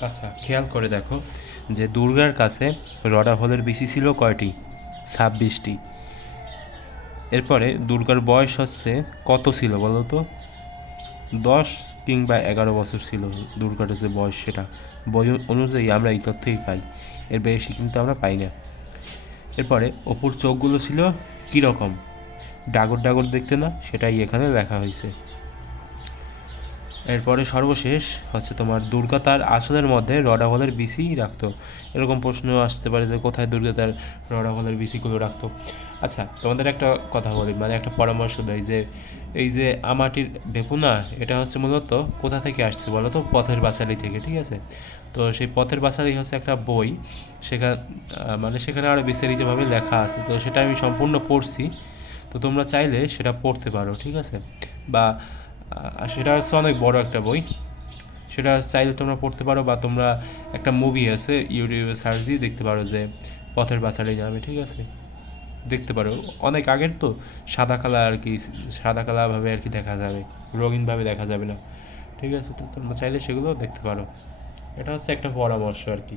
আচ্ছা, খেয়াল করে দেখো যে দুর্গার কাছে রডাফলের বিসি ছিল কয়টি? 26টি। এরপরে দুর্গার বয়স হচ্ছে কত ছিল বলো তো? 10 কিংবা 11 বছর ছিল দুর্গার যে বয়স, সেটা বই অনুযায়ী আমরা এই তথ্যই পাই, এর বেশি কিন্তু আমরা পাই না। এরপরে অপুর চোখগুলো ছিল কীরকম? ডাগর ডাগর দেখতে না, সেটাই এখানে লেখা হয়েছে। এরপরে সর্বশেষ হচ্ছে তোমার দুর্গা তার আসনের মধ্যে রডাফলের বিসি রাখতো। এরকম প্রশ্ন আসতে পারে যে কোথায় দুর্গা তার রডাফলের বিসিগুলো রাখতো। আচ্ছা, তোমাদের একটা কথা বলি, মানে একটা পরামর্শ দেয় যে এই যে আমাটির বেপুনা, এটা হচ্ছে মূলত কোথা থেকে আসছে বলো তো? পথের পাঁচালী থেকে, ঠিক আছে? তো সেই পথের পাঁচালী হচ্ছে একটা বই, সেখানে মানে সেখানে আরও বিস্তারিতভাবে লেখা আছে, তো সেটা আমি সম্পূর্ণ পড়ছি। তো তোমরা চাইলে সেটা পড়তে পারো, ঠিক আছে? বা সেটা হচ্ছে অনেক বড় একটা বই, সেটা চাইলে তোমরা পড়তে পারো, বা তোমরা একটা মুভি আছে ইউটিউবে সার্চ দিয়ে দেখতে পারো যে পথের পাঁচালী নামে, ঠিক আছে? দেখতে পারো, অনেক আগের তো, সাদা কালা আর কি, সাদা কালাভাবে আর কি দেখা যাবে, রঙিনভাবে দেখা যাবে না, ঠিক আছে? তো তোমরা চাইলে সেগুলো দেখতে পারো। এটা হচ্ছে একটা পরামর্শ আর কি।